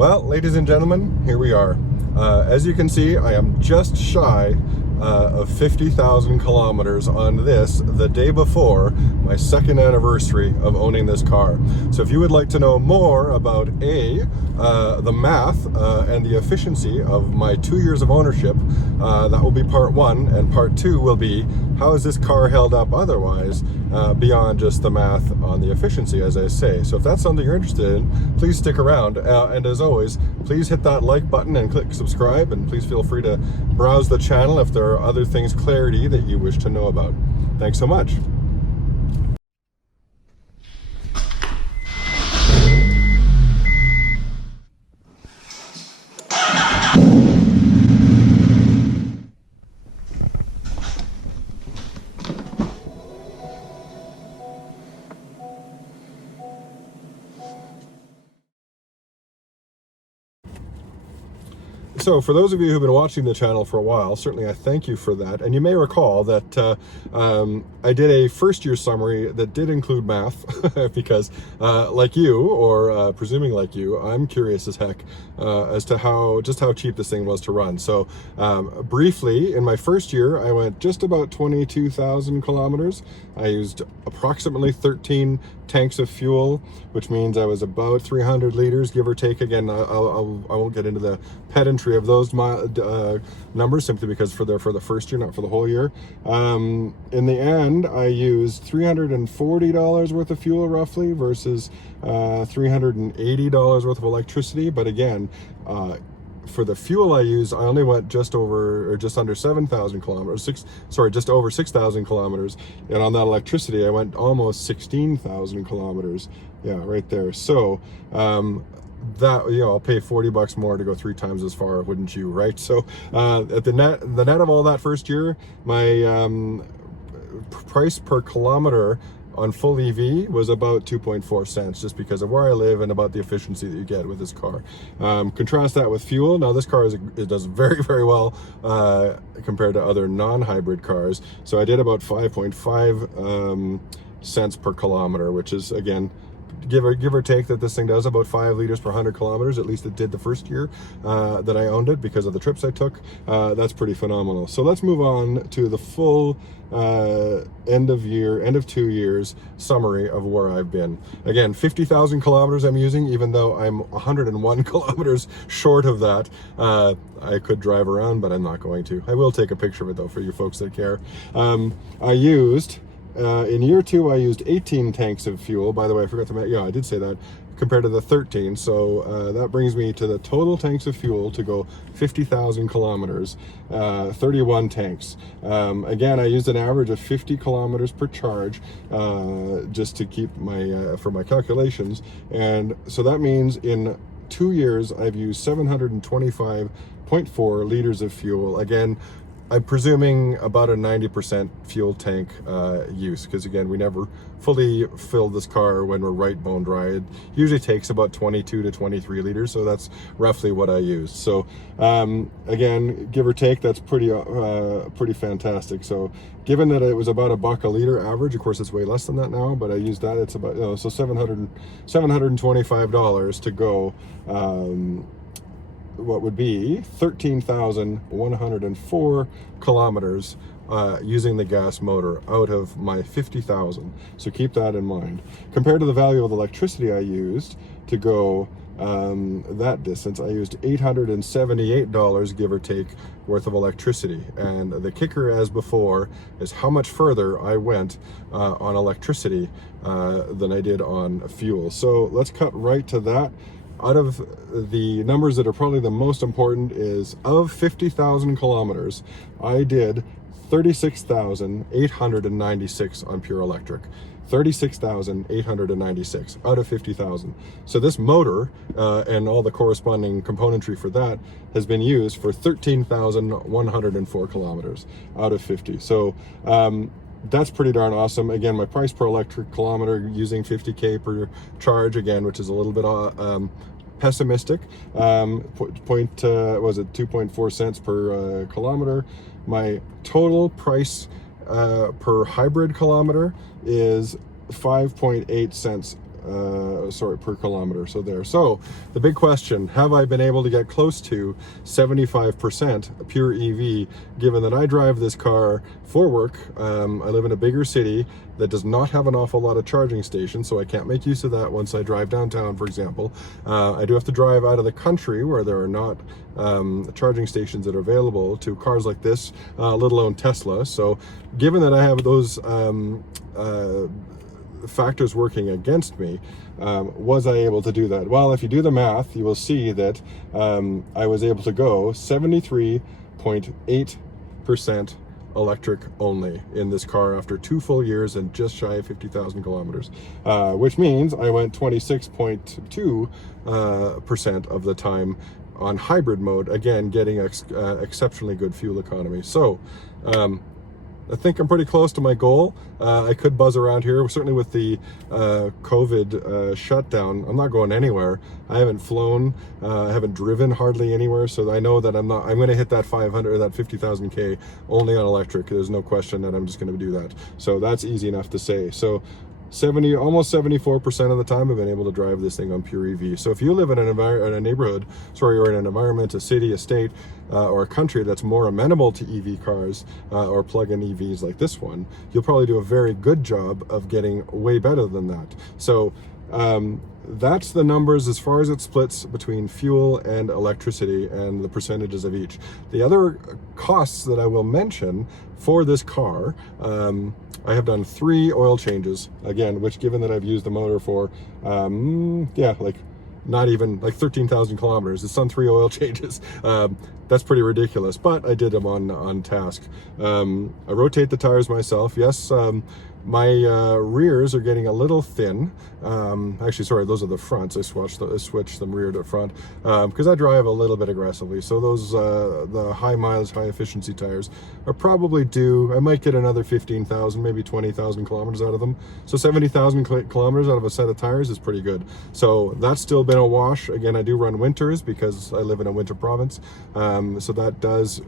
Well, ladies and gentlemen, here we are. As you can see, I am just shy of 50,000 kilometers on this, the day before my second anniversary of owning this car. So if you would like to know more about the math and the efficiency of my 2 years of ownership, that will be part one, and part two will be how is this car held up otherwise beyond just the math on the efficiency, as I say. So if that's something you're interested in, please stick around, and as always, please hit that like button and click subscribe, and please feel free to browse the channel if there are other things clarity that you wish to know about. Thanks so much. So for those of you who've been watching the channel for a while, certainly I thank you for that. And you may recall that I did a first year summary that did include math because like you, or presuming like you, I'm curious as heck as to just how cheap this thing was to run. So briefly, in my first year, I went just about 22,000 kilometers. I used approximately 13 tanks of fuel, which means I was about 300 liters, give or take. Again, I won't get into the pedantry of those numbers, simply because for the first year, not for the whole year. In the end, I used $340 worth of fuel roughly versus $380 worth of electricity. But again, for the fuel I used, I only went just under 7,000 kilometers, just over 6,000 kilometers. And on that electricity, I went almost 16,000 kilometers. Yeah, right there. So, that, I'll pay $40 more to go 3 times as far, wouldn't you? Right? So, at the net of all that first year, my, price per kilometer on full EV was about 2.4 cents, just because of where I live and about the efficiency that you get with this car. Contrast that with fuel. Now this car it does very, very well compared to other non-hybrid cars. So I did about 5.5 cents per kilometer, which is, again, give or take, that this thing does about 5 liters per 100 kilometers. At least it did the first year that I owned it, because of the trips I took. That's pretty phenomenal. So let's move on to the full end of 2 years summary of where I've been. Again, 50,000 kilometers I'm using, even though I'm 101 kilometers short of that. I could drive around, but I'm not going to. I will take a picture of it though, for you folks that care. In year 2, I used 18 tanks of fuel. By the way, I forgot to mention, I did say that, compared to the 13. So that brings me to the total tanks of fuel to go 50,000 kilometers, 31 tanks. Again, I used an average of 50 kilometers per charge, just to keep for my calculations. And so that means in 2 years, I've used 725.4 liters of fuel. Again, I'm presuming about a 90% fuel tank use, because again, we never fully fill this car when we're right bone dry. It usually takes about 22 to 23 liters, so that's roughly what I used. So again, give or take, that's pretty fantastic. So given that it was about $1 a liter average, of course it's way less than that now, but I used that, it's about so $725 to go. What would be 13,104 kilometers using the gas motor out of my 50,000. So keep that in mind. Compared to the value of the electricity I used to go that distance, I used $878, give or take, worth of electricity. And the kicker, as before, is how much further I went on electricity than I did on fuel. So let's cut right to that. Out of the numbers that are probably the most important is, of 50,000 kilometers, I did 36,896 on pure electric. 36,896 out of 50,000. So this motor and all the corresponding componentry for that has been used for 13,104 kilometers out of 50. So that's pretty darn awesome. Again, my price per electric kilometer using 50K per charge, again, which is a little bit pessimistic. Was it 2.4 cents per kilometer? My total price per hybrid kilometer is 5.8 cents per kilometer. So there. So the big question, have I been able to get close to 75% pure EV, given that I drive this car for work? I live in a bigger city that does not have an awful lot of charging stations, so I can't make use of that once I drive downtown, for example. I do have to drive out of the country where there are not charging stations that are available to cars like this, let alone Tesla. So given that I have those factors working against me, was I able to do that? Well, if you do the math, you will see that I was able to go 73.8% electric only in this car after 2 full years and just shy of 50,000 kilometers, which means I went 26.2% of the time on hybrid mode, again getting exceptionally good fuel economy. So I think I'm pretty close to my goal. I could buzz around here, certainly with the COVID shutdown. I'm not going anywhere. I haven't flown, I haven't driven hardly anywhere, so I know that I'm going to hit that 500 or that 50,000 K only on electric. There's no question that I'm just going to do that. So that's easy enough to say. So almost 74% of the time I've been able to drive this thing on pure EV. So if you live in a neighborhood, or in an environment, a city, a state, or a country that's more amenable to EV cars or plug-in EVs like this one, you'll probably do a very good job of getting way better than that. So that's the numbers as far as it splits between fuel and electricity and the percentages of each. The other costs that I will mention for this car, I have done 3 oil changes, again, which given that I've used the motor for, not even like 13,000 kilometers, it's done 3 oil changes. That's pretty ridiculous, but I did them on task. I rotate the tires myself. Yes, my rears are getting a little thin. Actually, sorry, those are the fronts. I switched them rear to front because I drive a little bit aggressively. So those the high mileage, high efficiency tires are probably due. I might get another 15,000, maybe 20,000 kilometers out of them. So 70,000 kilometers out of a set of tires is pretty good. So that's still been a wash. Again, I do run winters because I live in a winter province. So that does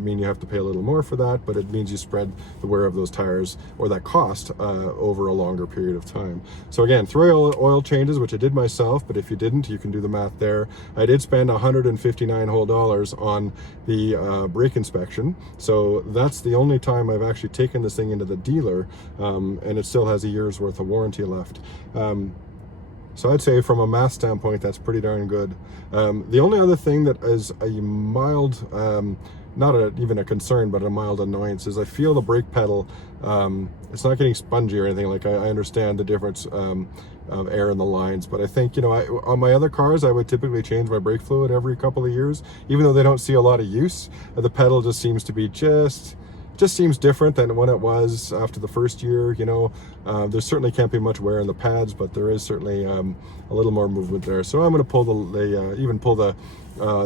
mean you have to pay a little more for that, but it means you spread the wear of those tires or that cost over a longer period of time. So again, 3 oil changes, which I did myself, but if you didn't, you can do the math there. I did spend $159 whole on the brake inspection. So that's the only time I've actually taken this thing into the dealer, and it still has a year's worth of warranty left. So I'd say from a math standpoint, that's pretty darn good. The only other thing that is a mild, not even a concern, but a mild annoyance is I feel the brake pedal, it's not getting spongy or anything. Like I understand the difference of air in the lines, but I think, on my other cars, I would typically change my brake fluid every couple of years, even though they don't see a lot of use. The pedal just seems to be just seems different than when it was after the first year. There certainly can't be much wear in the pads, but there is certainly a little more movement there. So I'm going to pull the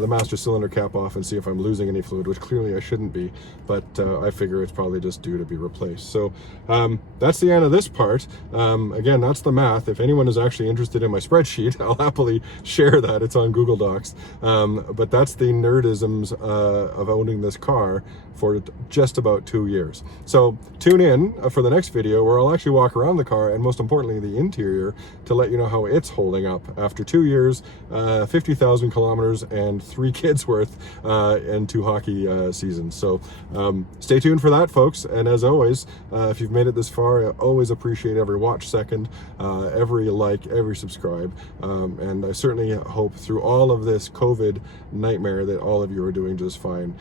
master cylinder cap off and see if I'm losing any fluid, which clearly I shouldn't be, but I figure it's probably just due to be replaced. So that's the end of this part. Again, that's the math. If anyone is actually interested in my spreadsheet, I'll happily share that. It's on Google Docs. But that's the nerdisms of owning this car for just about 2 years. So tune in for the next video where I'll actually walk around the car and, most importantly, the interior, to let you know how it's holding up after 2 years, 50,000 kilometers, and 3 kids worth and 2 hockey seasons. So stay tuned for that, folks. And as always, if you've made it this far, I always appreciate every watch second, every like, every subscribe. And I certainly hope through all of this COVID nightmare that all of you are doing just fine.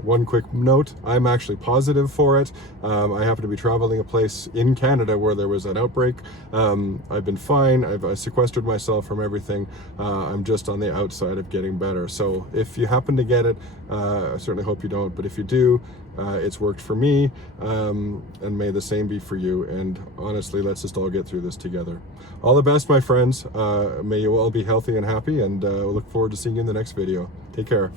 One quick note, I'm actually positive for it. I happen to be traveling a place in Canada where there was an outbreak. I've been fine. I've sequestered myself from everything. I'm just on the outside of getting better. So if you happen to get it, I certainly hope you don't, but if you do, it's worked for me, and may the same be for you. And honestly, let's just all get through this together. All the best, my friends. May you all be healthy and happy, and look forward to seeing you in the next video. Take care.